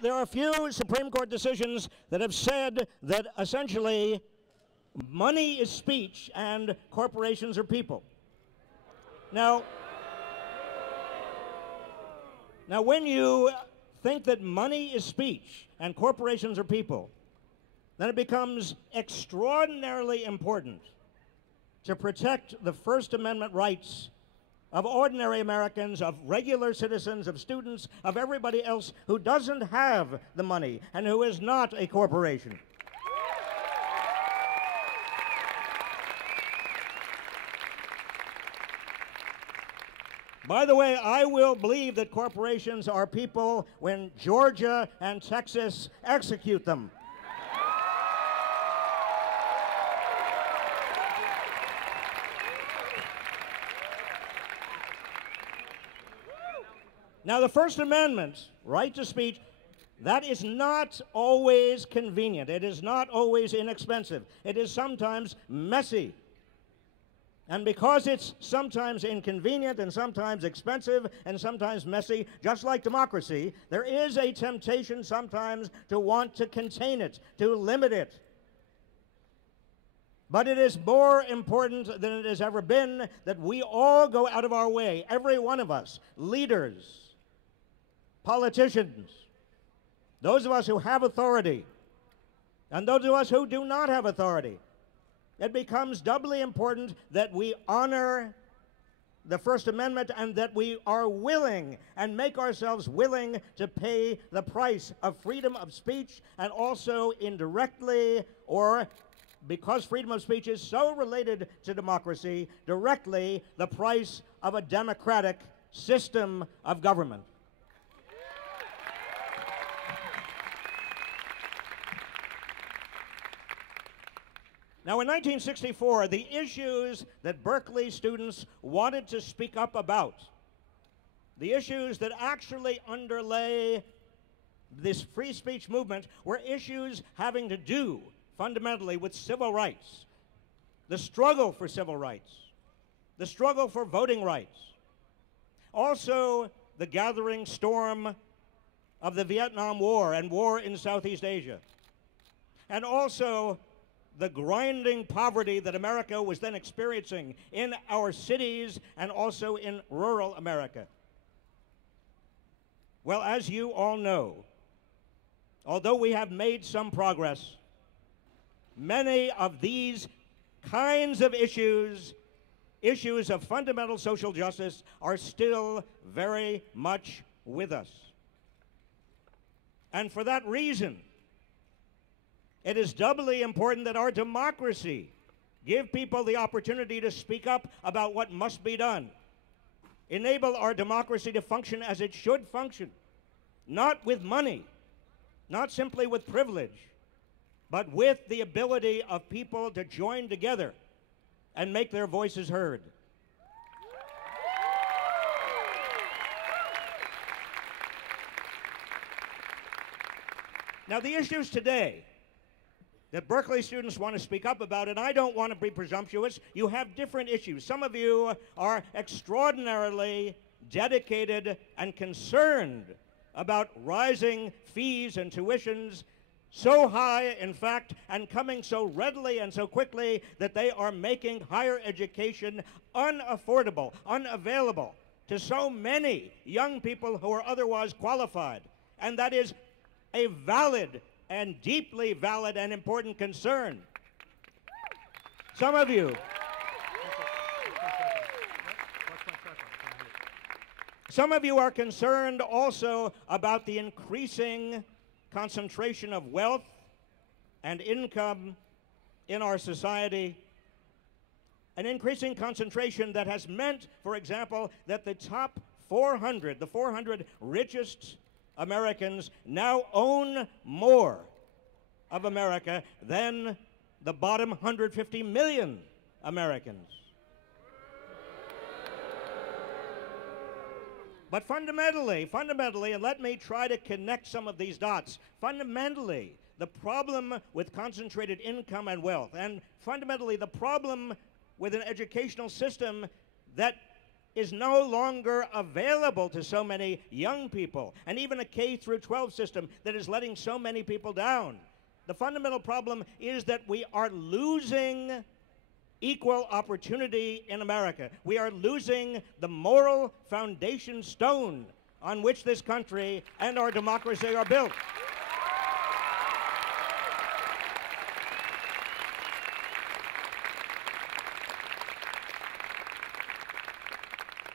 There are a few Supreme Court decisions that have said that essentially money is speech and corporations are people. Now, when you think that money is speech and corporations are people, then it becomes extraordinarily important to protect the First Amendment rights of ordinary Americans, of regular citizens, of students, of everybody else who doesn't have the money and who is not a corporation. By the way, I will believe that corporations are people when Georgia and Texas execute them. Now, the First Amendment, right to speech, that is not always convenient. It is not always inexpensive. It is sometimes messy. And because it's sometimes inconvenient and sometimes expensive and sometimes messy, just like democracy, there is a temptation sometimes to want to contain it, to limit it. But it is more important than it has ever been that we all go out of our way, every one of us, leaders, politicians, those of us who have authority, and those of us who do not have authority. It becomes doubly important that we honor the First Amendment and that we are willing and make ourselves willing to pay the price of freedom of speech, and also indirectly, or because freedom of speech is so related to democracy, directly the price of a democratic system of government. Now, in 1964, the issues that Berkeley students wanted to speak up about, the issues that actually underlay this free speech movement, were issues having to do fundamentally with civil rights, the struggle for civil rights, the struggle for voting rights, also the gathering storm of the Vietnam War and war in Southeast Asia, and also the grinding poverty that America was then experiencing in our cities and also in rural America. Well, as you all know, although we have made some progress, many of these kinds of issues of fundamental social justice, are still very much with us. And for that reason, it is doubly important that our democracy give people the opportunity to speak up about what must be done. Enable our democracy to function as it should function, not with money, not simply with privilege, but with the ability of people to join together and make their voices heard. Now, the issues today that Berkeley students want to speak up about, and I don't want to be presumptuous, you have different issues. Some of you are extraordinarily dedicated and concerned about rising fees and tuitions so high, in fact, and coming so readily and so quickly that they are making higher education unaffordable, unavailable to so many young people who are otherwise qualified. And that is a valid and deeply valid and important concern. Some of you are concerned also about the increasing concentration of wealth and income in our society, an increasing concentration that has meant, for example, that the top 400, the 400 richest Americans now own more of America than the bottom 150 million Americans. But fundamentally, and let me try to connect some of these dots, fundamentally, the problem with concentrated income and wealth, and fundamentally the problem with an educational system that is no longer available to so many young people, and even a K through 12 system that is letting so many people down. The fundamental problem is that we are losing equal opportunity in America. We are losing the moral foundation stone on which this country and our democracy are built.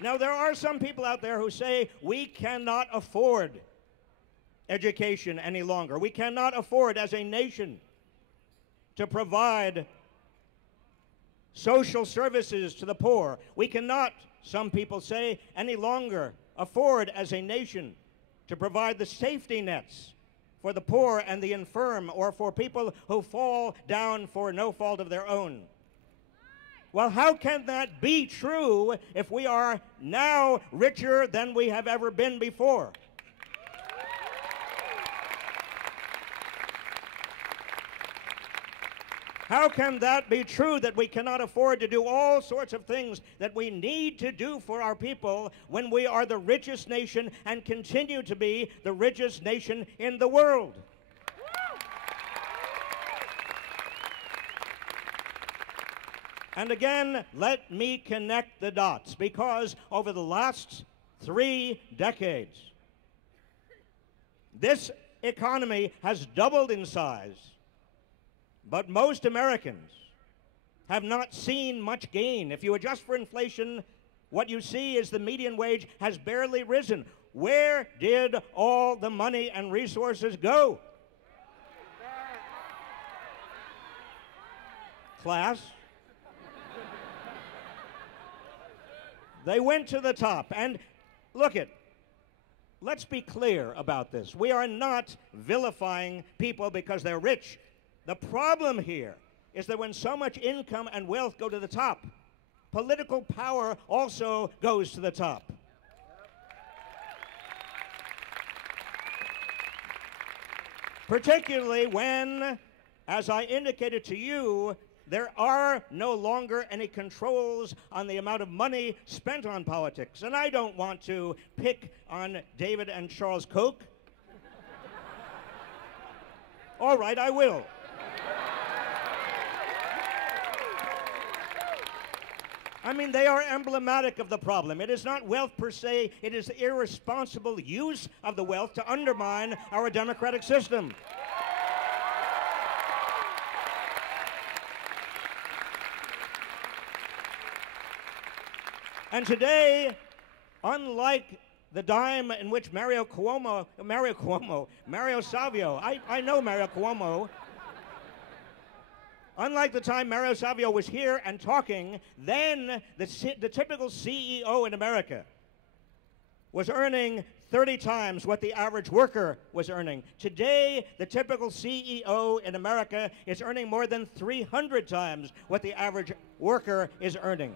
Now, there are some people out there who say we cannot afford education any longer. We cannot afford as a nation to provide social services to the poor. We cannot, some people say, any longer afford as a nation to provide the safety nets for the poor and the infirm, or for people who fall down for no fault of their own. Well, how can that be true if we are now richer than we have ever been before? How can that be true, that we cannot afford to do all sorts of things that we need to do for our people when we are the richest nation and continue to be the richest nation in the world? And again, let me connect the dots, because over the last 3 decades, this economy has doubled in size, but most Americans have not seen much gain. If you adjust for inflation, what you see is the median wage has barely risen. Where did all the money and resources go? Class? They went to the top. And look it, let's be clear about this. We are not vilifying people because they're rich. The problem here is that when so much income and wealth go to the top, political power also goes to the top. Particularly when, as I indicated to you, there are no longer any controls on the amount of money spent on politics. And I don't want to pick on David and Charles Koch. All right, I will. I mean, they are emblematic of the problem. It is not wealth per se, it is the irresponsible use of the wealth to undermine our democratic system. And today, unlike the time in which Mario Savio, I know Mario Cuomo, unlike the time Mario Savio was here and talking, then the typical CEO in America was earning 30 times what the average worker was earning. Today, the typical CEO in America is earning more than 300 times what the average worker is earning.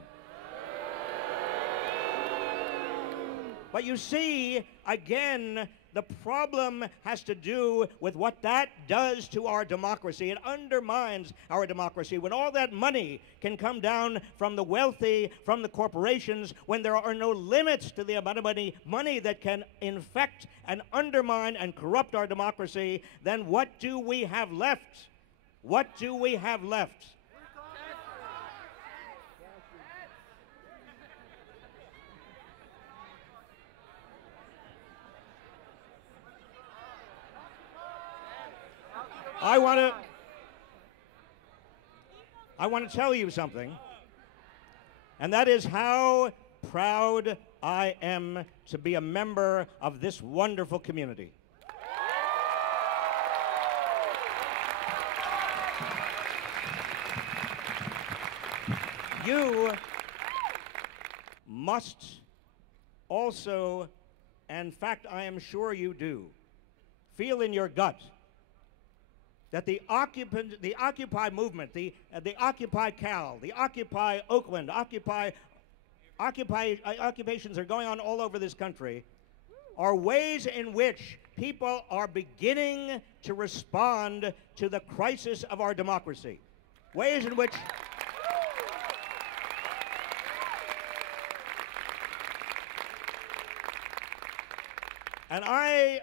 But you see, again, the problem has to do with what that does to our democracy. It undermines our democracy. When all that money can come down from the wealthy, from the corporations, when there are no limits to the amount of money that can infect and undermine and corrupt our democracy, then what do we have left? What do we have left? I want to tell you something, and that is how proud I am to be a member of this wonderful community. You must also, and in fact, I am sure you do, feel in your gut that the Occupy movement, the Occupy Cal, the Occupy Oakland, occupations are going on all over this country, are ways in which people are beginning to respond to the crisis of our democracy. Ways in which And I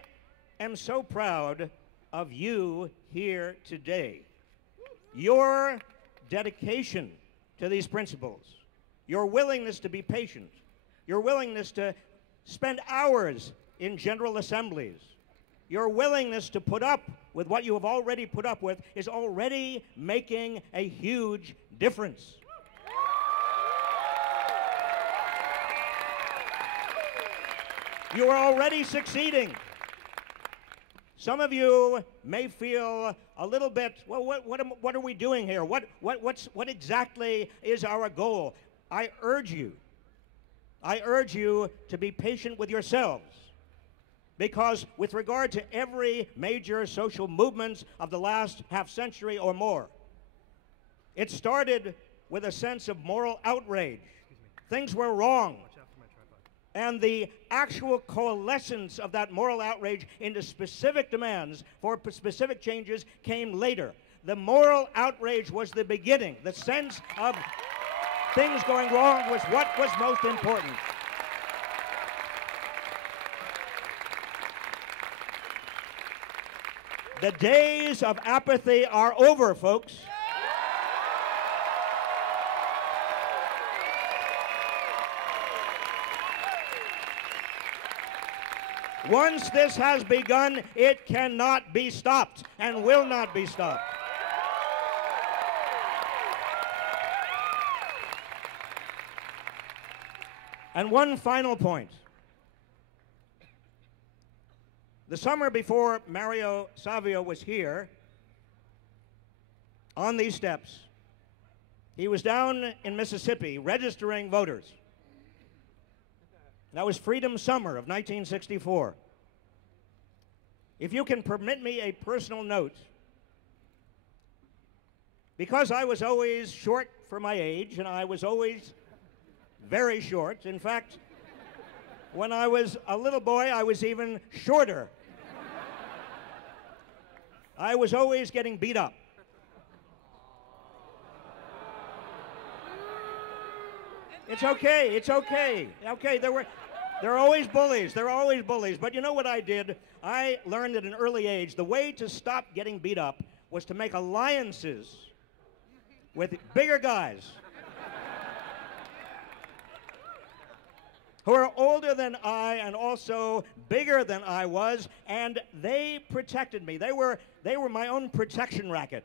am so proud of you here today. Your dedication to these principles, your willingness to be patient, your willingness to spend hours in general assemblies, your willingness to put up with what you have already put up with is already making a huge difference. You are already succeeding. Some of you may feel a little bit, well, what are we doing here? What exactly is our goal? I urge you to be patient with yourselves, because with regard to every major social movement of the last half century or more, it started with a sense of moral outrage. Things were wrong. And the actual coalescence of that moral outrage into specific demands for specific changes came later. The moral outrage was the beginning. The sense of things going wrong was what was most important. The days of apathy are over, folks. Once this has begun, it cannot be stopped and will not be stopped. And one final point. The summer before Mario Savio was here, on these steps, he was down in Mississippi registering voters. That was Freedom Summer of 1964. If you can permit me a personal note, because I was always short for my age, and I was always very short. In fact, when I was a little boy, I was even shorter. I was always getting beat up. It's okay, it's okay. Okay, there are always bullies, there are always bullies. But you know what I did? I learned at an early age, the way to stop getting beat up was to make alliances with bigger guys who are older than I and also bigger than I was, and they protected me. They were my own protection racket.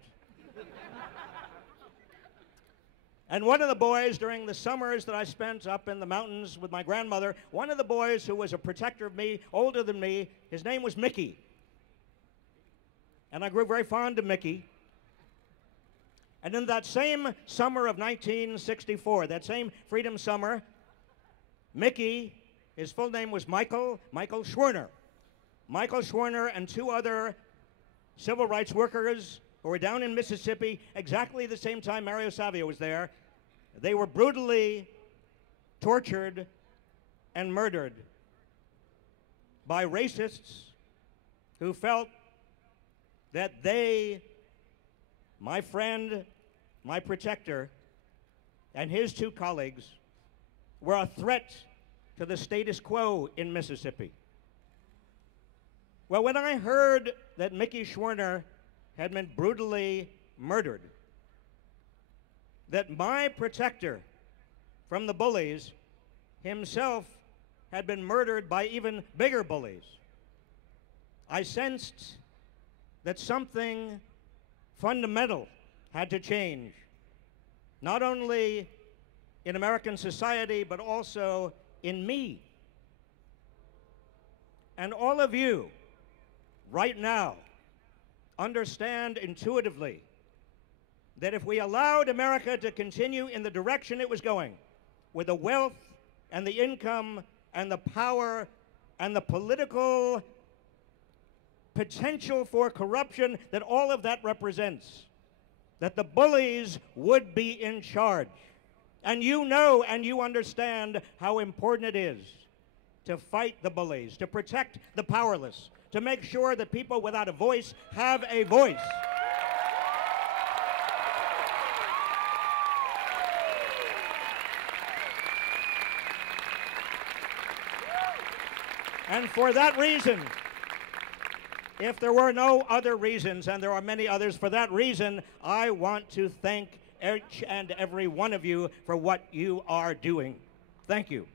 And one of the boys, during the summers that I spent up in the mountains with my grandmother, one of the boys who was a protector of me, older than me, his name was Mickey. And I grew very fond of Mickey. And in that same summer of 1964, that same Freedom Summer, Mickey, his full name was Michael Schwerner. Michael Schwerner and two other civil rights workers who were down in Mississippi exactly the same time Mario Savio was there. They were brutally tortured and murdered by racists who felt that they, my friend, my protector, and his two colleagues were a threat to the status quo in Mississippi. Well, when I heard that Mickey Schwerner had been brutally murdered, that my protector from the bullies himself had been murdered by even bigger bullies, I sensed that something fundamental had to change, not only in American society, but also in me. And all of you, right now, understand intuitively that if we allowed America to continue in the direction it was going, with the wealth and the income and the power and the political potential for corruption that all of that represents, that the bullies would be in charge. And you know and you understand how important it is to fight the bullies, to protect the powerless, to make sure that people without a voice have a voice. And for that reason, if there were no other reasons, and there are many others, for that reason, I want to thank each and every one of you for what you are doing. Thank you.